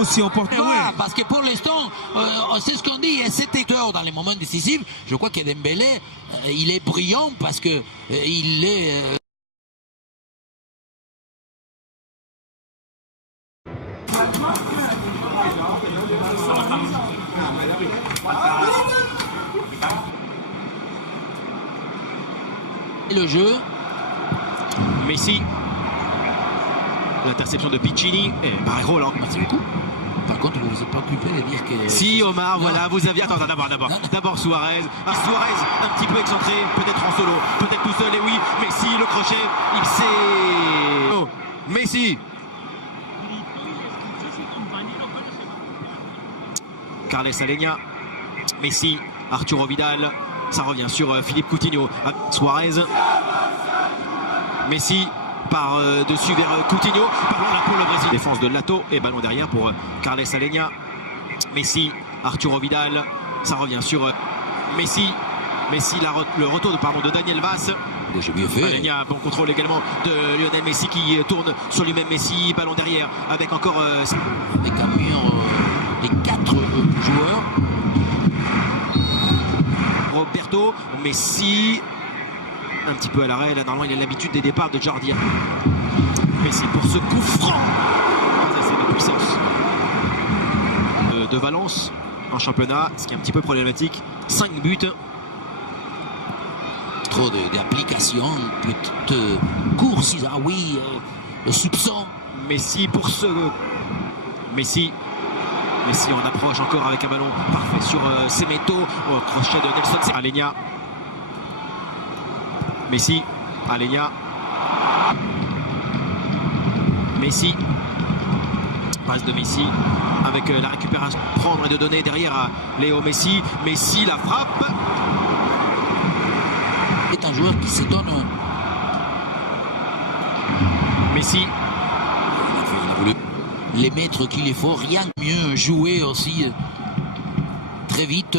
aussi emporté. Voilà, parce que pour l'instant, c'est ce qu'on dit, c'était dans les moments décisifs. Je crois que Dembélé, il est brillant parce que il est... le jeu. Messi. L'interception de Piccini. Et Barreiro là. Merci beaucoup. Par contre, vous vous êtes pas occupé de dire que... Si Omar, non. Voilà, vous aviez... Attends, d'abord Suarez. Ah, Suarez, un petit peu excentré, peut-être en solo, peut-être tout seul, et oui, Messi, le crochet, il s'est... Oh, Messi. Carles Alenia. Messi, Arturo Vidal. Ça revient sur Philippe Coutinho. Suarez. Messi par dessus vers Coutinho. Ballon là pour le Brésil. Défense de Lato et ballon derrière pour Carles Alenia. Messi, Arturo Vidal. Ça revient sur Messi. Messi, le retour de Daniel Vaz. Déjà bien fait. Alenia, bon contrôle également de Lionel Messi qui tourne sur lui-même. Messi, ballon derrière avec encore... avec un mur des 4 joueurs. Roberto, Messi, un petit peu à l'arrêt, là normalement il a l'habitude des départs de Jardim. Messi pour ce coup franc, pas assez de puissance de Valence en championnat, ce qui est un petit peu problématique. 5 buts. Trop d'applications, petite course, ah oui, le soupçon. Messi pour ce... Messi en approche encore avec un ballon parfait sur Semedo au crochet de Nelson Alenia. Messi, Alenia. Messi. Passe de Messi avec la récupération. Prendre et de donner derrière à Léo Messi. Messi, la frappe. C'est un joueur qui s'étonne. Messi. Il a voulu les mettre qu'il les faut, rien de mieux jouer aussi très vite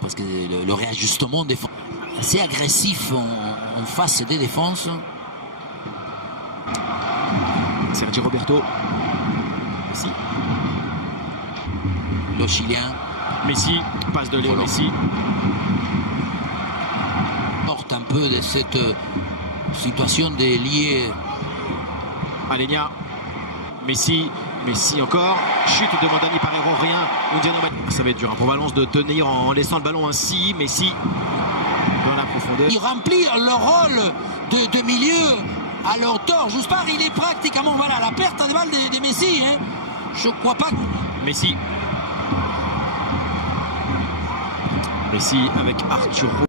parce que le réajustement défense assez agressif en face des défenses. Sergio Roberto. Messi. Le Chilien. Messi, passe de Léo Messi. Porte un peu de cette situation des liés. Alenia. Messi encore, chute de Dani Parejo, rien. Ça va être dur pour Valence de tenir en laissant le ballon ainsi. Messi dans la profondeur. Il remplit le rôle de milieu à leur tort. Juste part, il est pratiquement voilà la perte de balle de Messi. Hein. Je crois pas. Messi avec Arturo.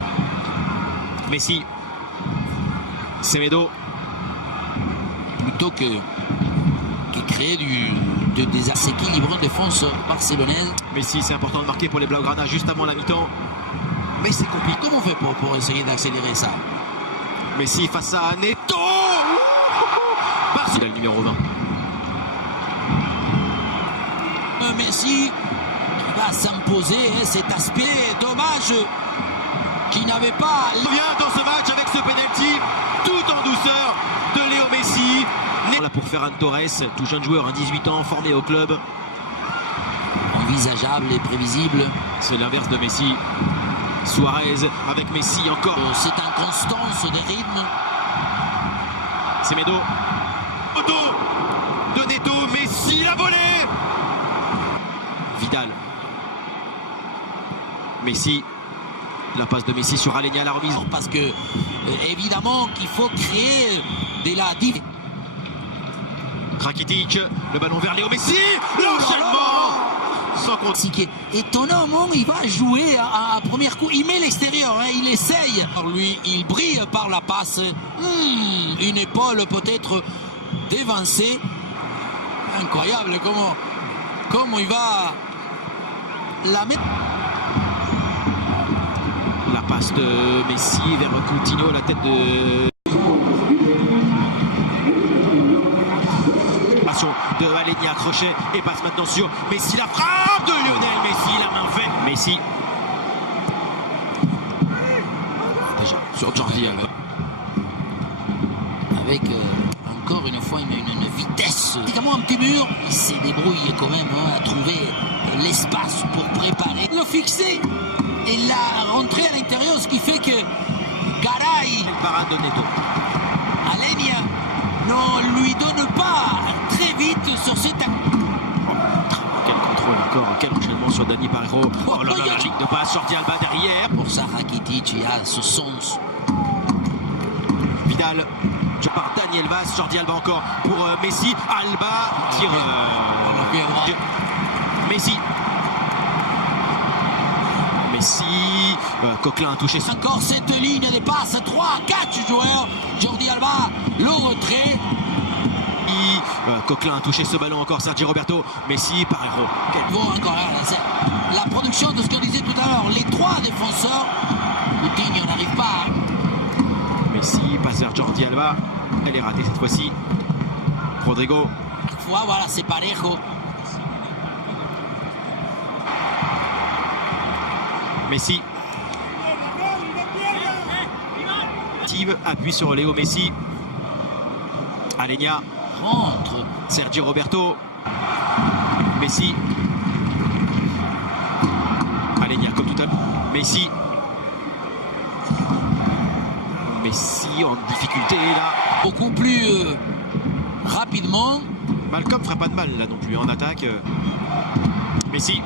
Messi. Semedo. Plutôt que créer des déséquilibres en défense barcelonaise. Messi, c'est important de marquer pour les Blaugrana juste avant la mi-temps. Mais c'est compliqué. Comment on fait pour essayer d'accélérer ça? Messi face à Neto. Il a le numéro 20. Messi va s'imposer, hein, cet aspect dommage qu'il n'avait pas. Il vient dans ce match avec ce penalty tout en douceur de Léo Messi. Là pour Ferran Torres, tout jeune joueur, 18 ans, formé au club. Envisageable et prévisible. C'est l'inverse de Messi. Suarez avec Messi encore. Cette inconstance de rythme. Semedo. Auto de Neto. Messi a volé. Vidal. Messi. La passe de Messi sur Alenia, la remise. Parce que évidemment qu'il faut créer de la division. Rakitic, le ballon vers Léo Messi, l'enchaînement sans compte. Étonnamment, il va jouer à premier coup. Il met l'extérieur, hein, il essaye. Lui, il brille par la passe. Une épaule peut-être dévancée. Incroyable comment il va la mettre. La passe de Messi vers Coutinho, la tête de... de Alenia, crochet et passe maintenant sur Messi, la frappe de Lionel Messi, la main faite. Messi déjà sur Jordi avec encore une fois une vitesse. Évidemment un petit mur, il se débrouille quand même à trouver l'espace pour préparer, le fixer et la rentrer à l'intérieur, ce qui fait que Garay, Parade de Neto. Alenia ne lui donne pas très vite sur cette... Quel contrôle encore, quel enchaînement sur Dani Parejo. Oh là là, la ligne de passe, Jordi Alba derrière. Pour ça, Rakitic a ce sens. Vidal, par Daniel Vaz, Jordi Alba encore pour Messi. Alba tire. Messi. Messi. Coquelin a touché. Encore cette ligne de passe, 3-4 joueurs. Jordi Alba, le retrait. Coquelin a touché ce ballon encore, Sergi Roberto. Messi, Parejo. Bon, encore là, la production de ce qu'on disait tout à l'heure, les trois défenseurs. Coutinho n'arrive pas. Messi passe vers Jordi Alba. Elle est ratée cette fois-ci. Rodrigo. Voilà, c'est Parejo. Messi. Appuie sur Léo Messi. Alenia. Rentre. Sergi Roberto. Messi. Alenia comme tout à l'heure. Messi. Messi en difficulté là. Beaucoup plus rapidement. Malcolm ferait pas de mal là non plus en attaque. Messi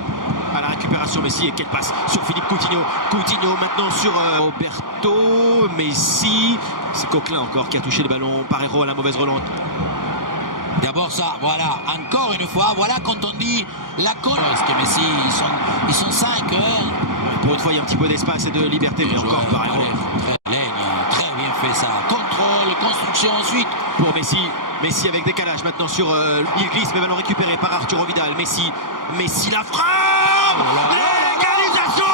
à la récupération. Messi et quelle passe sur Philippe Coutinho. Coutinho maintenant sur Roberto. Messi. C'est Coquelin encore qui a touché le ballon. Parejo à la mauvaise relance. D'abord ça, voilà, encore une fois, voilà quand on dit la colle. Parce que Messi, ils sont 5. Pour une fois, il y a un petit peu d'espace et de liberté, mais encore Parejo. Très bien fait ça. Contrôle, construction ensuite. Pour Messi. Messi avec décalage maintenant sur il glisse, mais ballon récupéré par Arturo Vidal. Messi la frappe. L'égalisation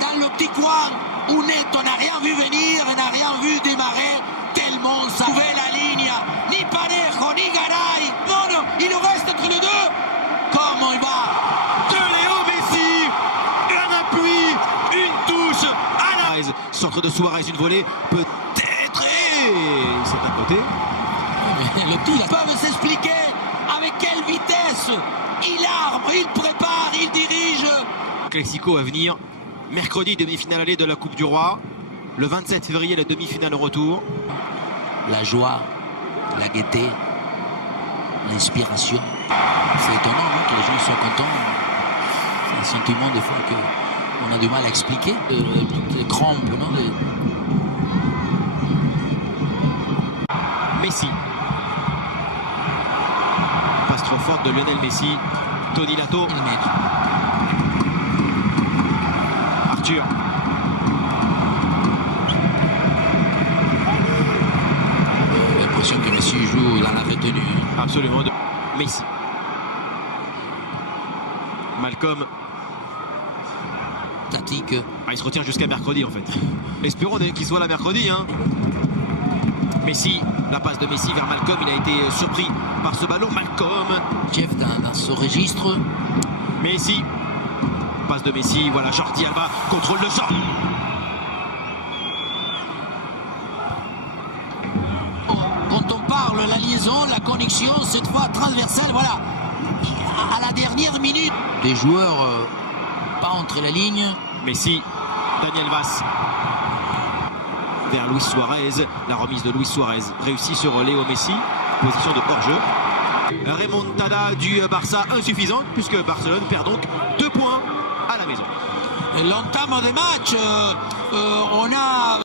dans le petit coin où Neto n'a rien vu venir, n'a rien vu démarrer, tellement ça pouvait la ligne. Ni Parejo, ni Garay. Non, il nous reste entre les deux. Comment il va de Léo Messi. Un appui, une touche à la... Centre de Suarez, une volée, peut-être. Et c'est à côté. Le petit, ils peuvent s'expliquer avec quelle vitesse il arme, il prépare, il dirige. Classico à venir. Mercredi, demi-finale aller de la Coupe du Roi. Le 27 février, la demi-finale au retour. La joie, la gaieté, l'inspiration. C'est étonnant que les gens soient contents. C'est un sentiment des fois qu'on a du mal à expliquer. Les crampes, non Messi. Passe trop forte de Lionel Messi. Tony Lato. Arthur. J'ai l'impression que Messi joue dans la retenue. Absolument. Messi. Malcolm. Tactique. Il se retient jusqu'à mercredi en fait. Espérons qu'il soit là mercredi. Messi, la passe de Messi vers Malcolm, il a été surpris par ce ballon. Malcolm. Jeff dans ce registre. Messi. Passe de Messi, voilà Jordi Alba, contrôle le champ. Quand on parle la liaison, la connexion, cette fois transversale, voilà. À la dernière minute, les joueurs pas entre les lignes. Messi, Daniel Vaz. Vers Luis Suarez, la remise de Luis Suarez réussie sur Léo Messi, position de hors-jeu. Remontada du Barça insuffisante puisque Barcelone perd donc 2 points à la maison. L'entame des matchs, on a